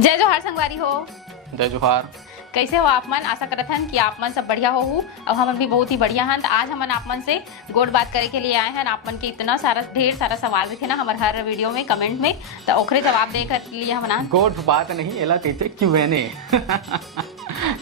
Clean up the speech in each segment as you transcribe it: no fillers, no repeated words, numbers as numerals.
जय जोहार संगवारी हो। जय जोहार। कैसे हो आप मन? आशा करत हन कि आप मन सब बढ़िया हो। और हमन भी बहुत ही बढ़िया हन। आज हमन आप मन से गोड बात करे के लिए आए हैं। आप मन के इतना सारा ढेर सारा सवाल रखे ना हमारे हर वीडियो में कमेंट में, तो ओखरे जवाब दे कर लिए हम गोड बात नहीं एला कहते Q&A।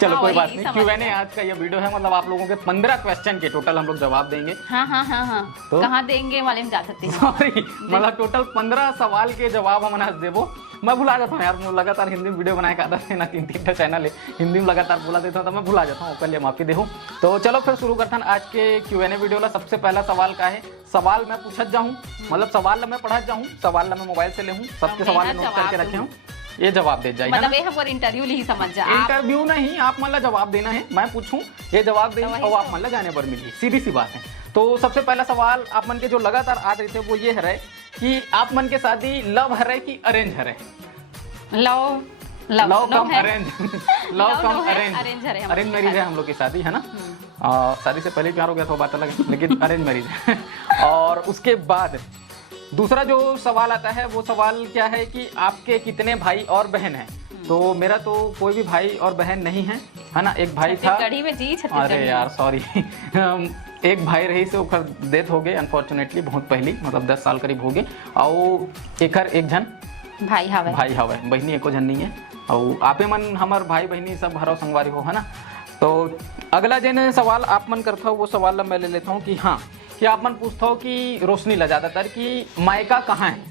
चलो कोई बात नहीं, Q&A आज का ये वीडियो है। मतलब आप लोगों के 15 क्वेश्चन के टोटल हम लोग जवाब देंगे। हाँ। तो कहाँ देंगे वाले में जा सकते हैं। सॉरी, मतलब टोटल 15 सवाल के जवाब हम आज देवो। मैं भुला जाता हूँ यार, मैं लगातार हिंदी में वीडियो बनाए का आदत है ना, 3 चैनल है हिंदी में लगातार बोला देता हूँ तो मैं भुला जाता हूँ, कल माफी देहूँ। तो चलो फिर शुरू करता हूँ आज के Q&A वीडियो ला। सबसे पहला सवाल का है, सवाल मैं पूछत जाऊँ, मतलब सवाल मैं पढ़त जाऊँ, सवाल मैं मोबाइल से ले हूँ, सबके सवाल नोट करके रखे हूँ, ये जवाब दे जाए। मतलब ये हम इंटरव्यू ही समझ जा। इंटरव्यू नहीं, आप मतलब जवाब देना है, मैं पूछूं ये जवाब देंगे और आप मतलब जाने पर मिली, सीधी सी बात है। तो सबसे पहला सवाल आप मन के जो लगातार आ रहे थे वो ये है कि आप मन के शादी लव है कि अरेंज है? लव कम अरेंज। लव कम अरेंज मैरिज है हम लोग की शादी, है ना। शादी से पहले प्यार हो गया था बात अलग है, लेकिन अरेंज मैरिज है। और उसके बाद दूसरा जो सवाल आता है वो सवाल क्या है कि आपके कितने भाई और बहन हैं? तो मेरा तो कोई भी भाई और बहन नहीं है ना। एक भाई था, अरे यार सॉरी, एक भाई रही से ओकर डेथ हो गए अनफॉर्चुनेटली, बहुत पहली, मतलब 10 साल करीब हो गए। और एक जन भाई हवे, बहनी एको जन नहीं है। और आपे मन हमार भाई बहनी सब हरो संगवारी हो, है ना। तो अगला जन सवाल आप मन करता हो वो सवाल मैं ले लेता हूँ कि हाँ, कि आप मन पूछता हो कि रोशनी ला ज्यादातर कि मायका कहाँ है,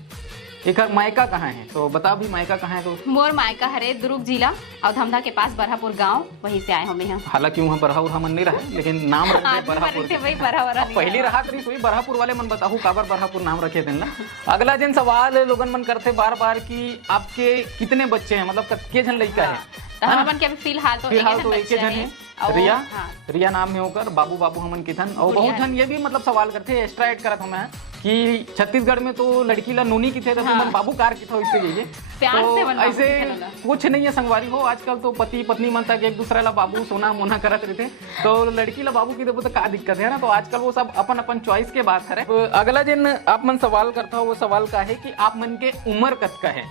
एक मायका कहाँ है, तो बता भी मायका कहाँ है। तो मोर मायका हरे दुर्ग जिला और धमधा के पास बरहापुर गांव, वहीं से आए हम यहाँ। हालांकि वहाँ बरहापुर हमन नहीं रहे, लेकिन नाम रखे बरहापुर। पहली राहत रही हुई बरहापुर वाले मन बताहू काबर बरहापुर नाम रखे थे ना। अगला जन सवाल लोगन मन करते बार बार कि आपके कितने बच्चे हैं, मतलब कितने जन लड़का है। हमन के फिलहाल तो एक जन है, रिया नाम है होकर, बाबू हमन की थन। और बहुत जन ये भी मतलब सवाल करते एक्स्ट्रा ऐड करत हूं मैं कि छत्तीसगढ़ में तो लड़की ला नूनी की थे तो मन बाबू कार की था, इससे यही तो ऐसे कुछ नहीं है संगवारी हो। आजकल तो पति पत्नी मन तक एक दूसरे ला बाबू सोना मोना करत रहते, तो लड़की ला बाबू की देबो तो का दिक्कत है ना। तो आजकल वो सब अपन अपन चॉइस के बात है। तो अगला जन आप मन सवाल करता हो वो सवाल का है कि आप मन के उम्र कतका है।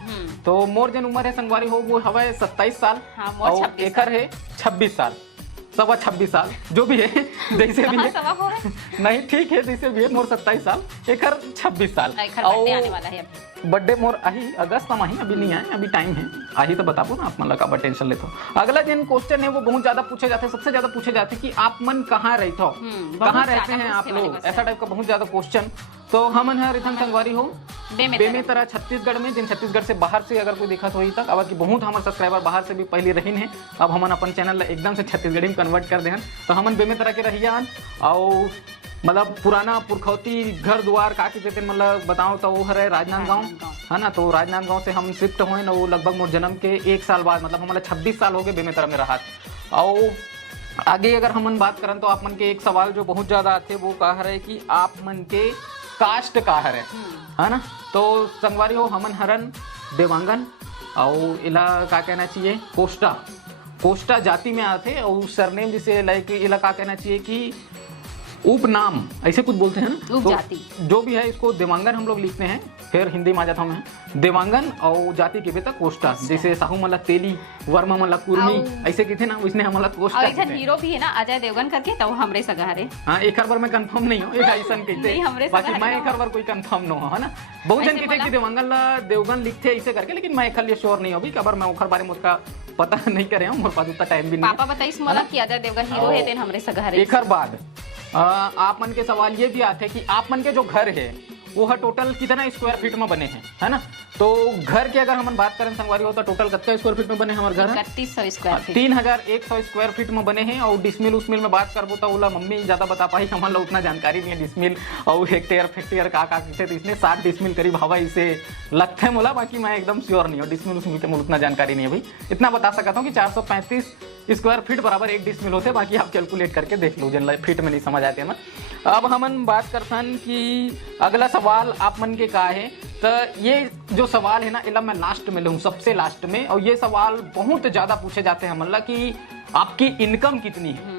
तो मोर जन उम्र है संगवारी हो वो हवा 27 साल और एकर है 26 साल, 26 साल जो भी है, जैसे भी है नहीं ठीक है, जैसे भी है। मोर 27 साल एकर 26 साल और बर्थडे मोर आही अगस्त में ही, अभी नहीं आए, अभी टाइम है, आही तो बताबो ना आप मन लगा बा टेंशन लेते हो। अगला जिन क्वेश्चन है वो बहुत ज्यादा पूछे जाते हैं, सबसे ज्यादा पूछे जाते हैं कि आप मन कहाँ रहते हो, कहाँ रहते हैं आप लोग, ऐसा टाइप का बहुत ज्यादा क्वेश्चन। तो हमन है रिथन संगवारी हो बेमेतरा छत्तीसगढ़ में, जिन छत्तीसगढ़ से बाहर से अगर कोई देखा तो वही तक, अब कि बहुत हमारे सब्सक्राइबर बाहर से भी पहले रहीन है। अब हमन अपन चैनल एकदम से छत्तीसगढ़ी में कन्वर्ट कर देहन। तो हमन बेमेतरा के रहिया और मतलब पुराना पुरखौती घर द्वार का कहते मतलब बताओ तो वो है राजनांदगांव, है ना। तो राजनांदगांव से हम शिफ्ट हुए ना, वो लगभग मोर जन्म के 1 साल बाद, मतलब हमारा 26 साल हो गए बेमेतरा में रहा। और आगे अगर हमन बात करें तो आप मन के एक सवाल जो बहुत ज्यादा आते वो कह रहे कि आप मन के कास्ट का है ना। तो संगवारी हो हमन हरन देवांगन और इला का कहना चाहिए कोष्टा जाति में आते। और सरनेम जिसे लाइक इला का कहना चाहिए कि उपनाम ऐसे कुछ बोलते हैं ना, तो जो भी है इसको देवांगन हम लोग लिखते हैं। फिर हिंदी में आ जाता हूँ मैं देवांगन और जाति के बेटा कोष्टा, जैसे साहू मला तेली, वर्मा मला कुर्मी, ऐसे कहते ना, इसने हमारा कोष्टा। और एक हीरो भी है ना अजय देवगन करके, तो हमरे सगारे। हाँ, एक बार मैं कंफर्म नहीं हूँ, एक ऐसा कहते, बाकी मैं एक बार कोई कंफर्म न हो, है ना। बहुत जन कहते कि देवांगन ला देवगन लिखते ऐसे करके, लेकिन मैं एक श्योर नहीं हूँ, कबर मैं ओखर बारे में उसका पता नहीं करे हूँ, मेरे पास उतना टाइम भी नहीं। पापा बताइस मला कि अजय देवगन हीरो है तेन हमरे सगारे। एक बाद आप मन के सवाल ये भी आते हैं कि आप मन के जो घर है वो है टोटल कितना स्क्वायर फीट में बने हैं, है ना। तो घर की अगर हम बात करें संगवारी हो तो टोटल कितना स्क्वायर फीट में बने हमारे घर? 3100 स्क्वायर फीट, 3100 स्क्वायर फीट में बने हैं। और डिसमिल उसमिल में बात करबो तो ओला मम्मी ज्यादा बता पाई, हमारे लोग उतना जानकारी नहीं है डिसमिल और हेक्टेयर फेक्टेयर का कहते। तो इसने 7 डिसमिल करीब हवा इसे लगते हैं मोला, बाकी मैं एकदम श्योर नहीं हूँ, डिसमिल उसमिल के उतना जानकारी नहीं है भाई। इतना बता सकता हूँ कि 435 स्क्वायर फीट बराबर 1 डिसमिल होते, बाकी आप कैलकुलेट करके देख लो, जन फीट में नहीं समझ आते हैं। अब हमन बात करथन कि अगला सवाल आप मन के का है। तो ये जो सवाल है ना इला मैं लास्ट में लूँ, सबसे लास्ट में। और ये सवाल बहुत ज्यादा पूछे जाते हैं मतलब कि आपकी इनकम कितनी है,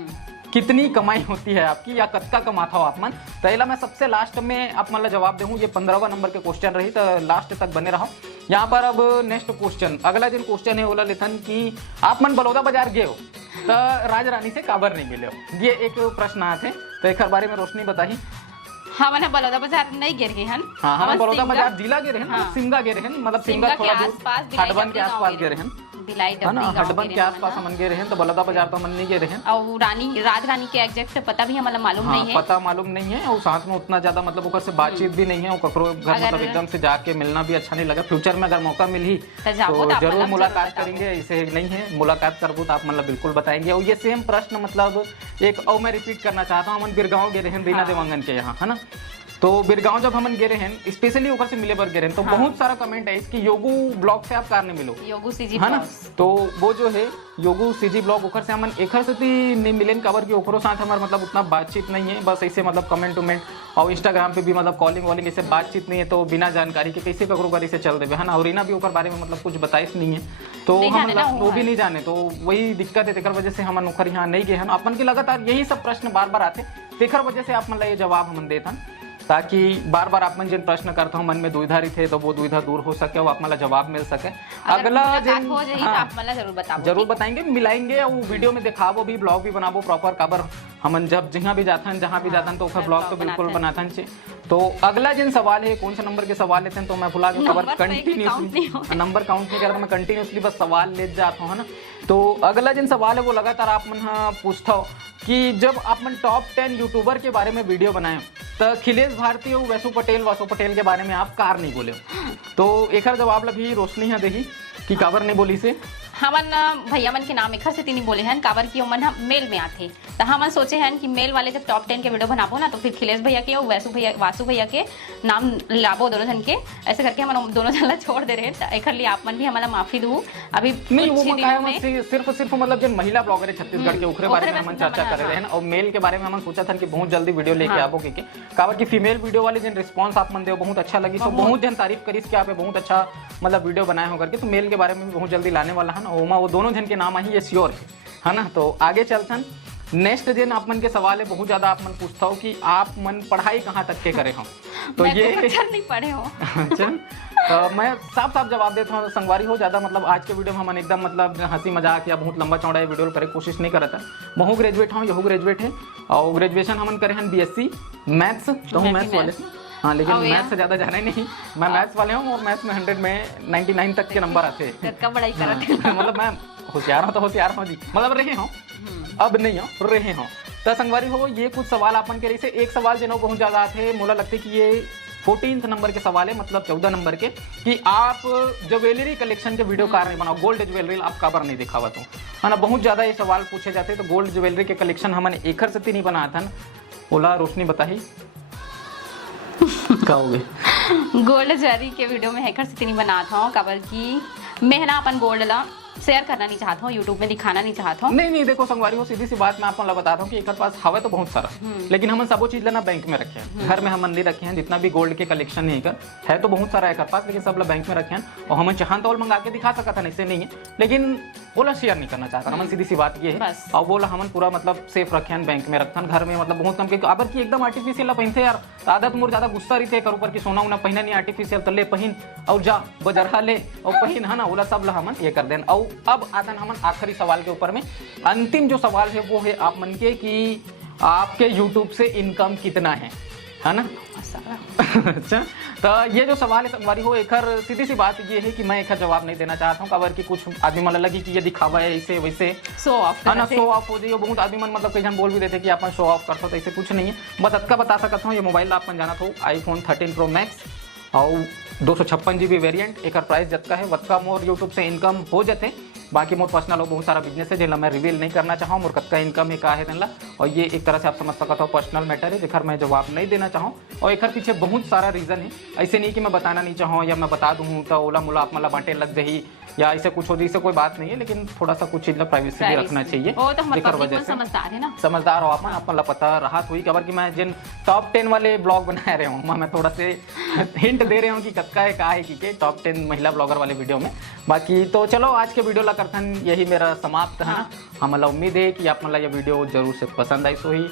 कितनी कमाई होती है आपकी या कतका कमाता हो आप मन। तो एला मैं सबसे लास्ट में आप मन ला जवाब देहूँ। ये 15वां नंबर के क्वेश्चन रही, तो लास्ट तक बने रहो। यहाँ पर अब नेक्स्ट क्वेश्चन, अगला दिन क्वेश्चन है ओला लेथन कि आप मन बलौदा बाजार गए हो तो राज रानी से काबर नहीं मिले हो। ये एक प्रश्न आते, तो एक बारे में रोशनी बताही। हाँ मैंने बलौदा बाजार नहीं गिर गए हैं। हाँ हम बलौदा बाजार जिला गे रहे हैं, सिंगा गे रहे हैं, मतलब सिंगा थोड़ा दूर हडबन के आसपास गे रहे हैं, है ना, हडबन के आसपास हम गे रहे हैं। तो बलौदा बाजार तो हम नहीं गे रहे हैं। और राज रानी के एग्जैक्ट पता भी हमें मालूम नहीं है। पता मालूम नहीं है, और साथ में उतना ज्यादा मतलब ऊपर से बातचीत भी नहीं है, और ककरो घर मतलब एकदम से जाके मिलना भी अच्छा नहीं लगा। फ्यूचर में अगर मौका मिली तो जरूर मुलाकात करेंगे, ऐसे नहीं है मुलाकात करबू तो आप मतलब बिल्कुल बताएंगे। और ये सेम प्रश्न मतलब एक और मैं रिपीट करना चाहता हूँ। हम बिरगांव गे रहे हैं रीना देवांगन के यहाँ, है ना। तो बिरगांव जब हम गे रहे हैं, स्पेशली ऊपर से मिले बर गे रहे हैं, तो बहुत सारा कमेंट है इसकी योगू ब्लॉग से आप कार नहीं मिलो, योगू सीजी है ना। तो वो जो है योगू सीजी ब्लॉग उखर से हमन एखर से नहीं मिलेन कवर की ओकरो साथ हमारे मतलब उतना बातचीत नहीं है। बस ऐसे मतलब कमेंट उमेंट और इंस्टाग्राम पे भी मतलब कॉलिंग वॉलिंग ऐसे बातचीत नहीं है। तो बिना जानकारी के कैसे ककरो करी से चल देवे, है ना। और रीना भी ओकर बारे में मतलब कुछ बताइस नहीं है, तो हम वो भी नहीं जाने। तो वही दिक्कत है, तेकर वजह से हमन ओकर यहाँ नहीं गए हैं। अपन के लगातार यही सब प्रश्न बार बार आते, तेकर वजह से आप मतलब ये जवाब हमन देथन, ताकि बार बार आप मन जिन प्रश्न करता हूँ मन में दुविधा रही थे, तो वो दुविधा दूर हो सके और आप मतलब जवाब मिल सके। अगला दिन जरूर बताएंगे, मिलाएंगे और वीडियो में दिखावो भी, ब्लॉग भी बनाबो प्रॉपर काबर हमन जब जहाँ भी जाथन तो ओखर ब्लॉग तो बिल्कुल बनाथन छे। तो अगला जिन सवाल है, कौन सा नंबर के सवाल लेते हैं तो मैं भुला गया, खबर कंटिन्यूसली नंबर काउंट नहीं करता, मैं कंटिन्यूसली बस सवाल ले जाता हूँ, है ना। तो अगला जिन सवाल है वो लगातार आप मन पूछता हो कि जब आप मन टॉप 10 यूट्यूबर के बारे में वीडियो बनाए तो खिलेश भारती और वासु पटेल के बारे में आप कार नहीं बोले। तो एक जवाब लगी रोशनी है देखी कि काबर नहीं बोली से। हमन भैया मन के नाम एखर से नहीं बोले हैं, काबर की मन हम मेल में आते। तो हमन सोचे हैं कि मेल वाले जब टॉप 10 के वीडियो बनाबो ना, तो फिर खिलेश भैया के और वासु भैया के नाम लाबो दोनों जन के, ऐसे करके हम दोनों जन ला छोड़ दे रहे हैं। एखर लिए आप मन भी हमारा माफी दू। अभी नहीं वो सिर्फ मतलब जो महिला ब्लॉगर है छत्तीसगढ़ के उखरे बारे में हम चर्चा कर रहे हैं। और मेल के बारे में हम सोचा था कि बहुत जल्दी वीडियो लेके आबो के काबर की फीमेल वीडियो वाले जिन रिस्पांस आप मन दे बहुत अच्छा लगी, तो बहुत जन तारीफ करी कि आप बहुत अच्छा मतलब वीडियो बनाए हो करके। तो मेल के बारे में बहुत जल्दी लाने वाला है ना, वो दोनों जन के नाम आई ये श्योर है ना। तो आगे चलते नेक्स्ट दिन आप मन के सवाल है, बहुत ज्यादा आप मन पूछता हो कि आप मन पढ़ाई कहाँ तक के करे हो। तो ये नहीं पढ़े हो। अच्छा मैं साफ साफ जवाब देता हूँ संगवारी हो। ज्यादा मतलब आज के वीडियो में हम एकदम मतलब हंसी मजाक या बहुत लंबा चौड़ा वीडियो करे कोशिश नहीं करता। महू ग्रेजुएट हूँ, यहू ग्रेजुएट है, और ग्रेजुएशन हमन करे हैं BSc मैथ्स, तो हूँ मैथ्स वाले। हाँ लेकिन मैथ्स से ज्यादा जाना नहीं, मैं मैथ्स वाले हूँ और मैथ्स में 100 में 99 तक के नंबर आते हैं। मतलब मैं होशियार हूँ तो होशियार हूँ जी, मतलब रहे हूँ अब नहीं हो रहे हो। तो संगवारी हो ये कुछ सवाल अपन के से एक सवाल जिन्हों बहुत ज्यादा आते मोला लगते कि ये 14th नंबर के सवाल है, मतलब 14 नंबर के, कि आप ज्वेलरी कलेक्शन के वीडियो कार नहीं बनाओ, गोल्ड ज्वेलरी आप काबर नहीं दिखावा तो, है ना। बहुत ज्यादा ये सवाल पूछे जाते हैं। तो गोल्ड ज्वेलरी के कलेक्शन हमने एकर से नहीं बनाया था ना। बोला रोशनी बताही कहोगे गोल्ड ज्वेलरी के वीडियो में हैकर से नहीं बनाता हूँ, काबर की मैं ना अपन गोल्ड ला शेयर करना नहीं चाहता हूँ, यूट्यूब में दिखाना नहीं चाहता हूँ। नहीं देखो संगवारी हो, सीधी सी बात मैं आपको बताता हूँ कि एक पास हवा तो बहुत सारा, लेकिन हम सब चीज लेना बैंक में रखे हैं, घर में हम नहीं रखे हैं। जितना भी गोल्ड के कलेक्शन है तो बहुत सारा है पास, लेकिन सब लोग बैंक में रखे हैं। और हम चाहन तो मंगा के दिखा सकता था, ऐसे नहीं है, लेकिन बोला शेयर नहीं करना चाहता। हम सीधी सी बात ये है। और बोला हम पूरा मतलब सेफ रखे हैं, बैंक में रखन, घर में मतलब बहुत कम के आबर की एकदम आर्टिफिशियल पहनते यार। आदत मोर ज्यादा गुस्सा रही थे कर ऊपर की सोना उना पहना नहीं आर्टिफिशियल, तो ले पहन और जा बजरहा ले और पहन, है ना। बोला सब ला हमन ये कर देन। और अब आता हमन आखिरी सवाल के ऊपर में। अंतिम जो सवाल है वो है आप मन के कि आपके YouTube से इनकम कितना है ना। अच्छा तो ये जो सवाल है संगवारी हो, एक सीधी सी बात ये है कि मैं एक जवाब नहीं देना चाहता हूँ। खबर की कुछ आदमी मन लगी कि ये दिखावा है ऐसे वैसे शो ऑफ, है ना, शो ऑफ हो जाए। बहुत आदमी मन मतलब कई जन बोल भी देते कि अपन शो ऑफ करते, तो ऐसे कुछ नहीं है। बस अतका बता सकता हूँ, ये मोबाइल आप जाना हो iPhone 13 Pro Max और 256 GB वेरिएंट। एक प्राइस जतका है वतका मोर यूट्यूब से इनकम हो जाते। बाकी मोर पर्सनल बहुत सारा बिजनेस है जिला मैं रिवील नहीं करना चाहूँ, मोर कतका इनकम है का है तेला। और ये एक तरह से आप समझ सकते हो पर्सनल मैटर है, जिखर मैं जवाब नहीं देना चाहूँ। और एक पीछे बहुत सारा रीज़न है, ऐसे नहीं कि मैं बताना नहीं चाहूँ या मैं बता दूँ तो ओला मोला आप मतलब बांटे लग जाही या ऐसे कुछ हो जाए, इससे कोई बात नहीं है। लेकिन थोड़ा सा कुछ चीज़ प्राइवेसी भी रखना चाहिए। तो समझदार है ना, समझदार हो आप पता रहा हुई खबर कि मैं जिन टॉप 10 वाले ब्लॉग बना रहे हूँ, मैं थोड़ा से हिंट दे रहे हूँ कि कतका है का है कि टॉप 10 महिला ब्लॉगर वाले वीडियो में। बाकी तो चलो आज के वीडियो ला करथन यही मेरा समाप्त है। हमें उम्मीद है कि आप मतलब ये वीडियो जरूर से पसंद आई सो ही।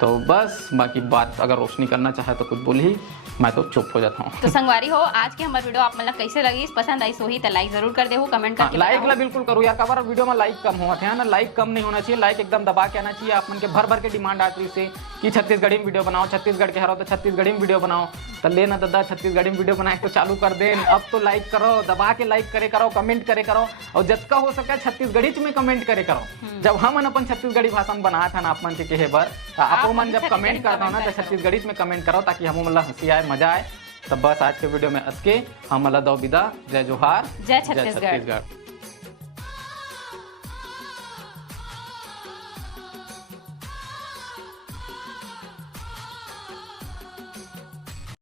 तो बस बाकी बात अगर रोशनी करना चाहे तो कुछ बोल ही, मैं तो चुप हो जाता हूँ। तो संगवारी हो, आज के हमारे वीडियो आप मतलब कैसे लगी, पसंद आई सो ही तो लाइक जरूर कर देहु, कमेंट करके लाइक ला बिल्कुल करो यार, कवर वीडियो में लाइक कम हुआ था ना, लाइक कम नहीं होना चाहिए, लाइक एकदम दबा के आना चाहिए। आप मन के भर भर के डिमांड आती है कि छत्तीसगढ़ी में वीडियो बनाओ, छत्तीसगढ़ के हरो तो छत्तीसगढ़ी में वीडियो बनाओ, तो लेना दादा छत्तीसगढ़ी में वीडियो बनाए तो चालू कर दे। अब तो लाइक करो, दबा के लाइक करे करो, कमेंट करे करो, और जितना हो सके छत्तीसगढ़ी में कमेंट करे करो। जब हम अपन छत्तीसगढ़ी भाषा में बना था ना आप मन के कहे बर, आप मन जब कमेंट करता हो ना तो छत्तीसगढ़ी में कमेंट करो, ताकि हम मतलब हंसी आए, मजा आए। तो बस आज के वीडियो में अस के हम दो विदा, जय जोहार, जय छत्तीसगढ़।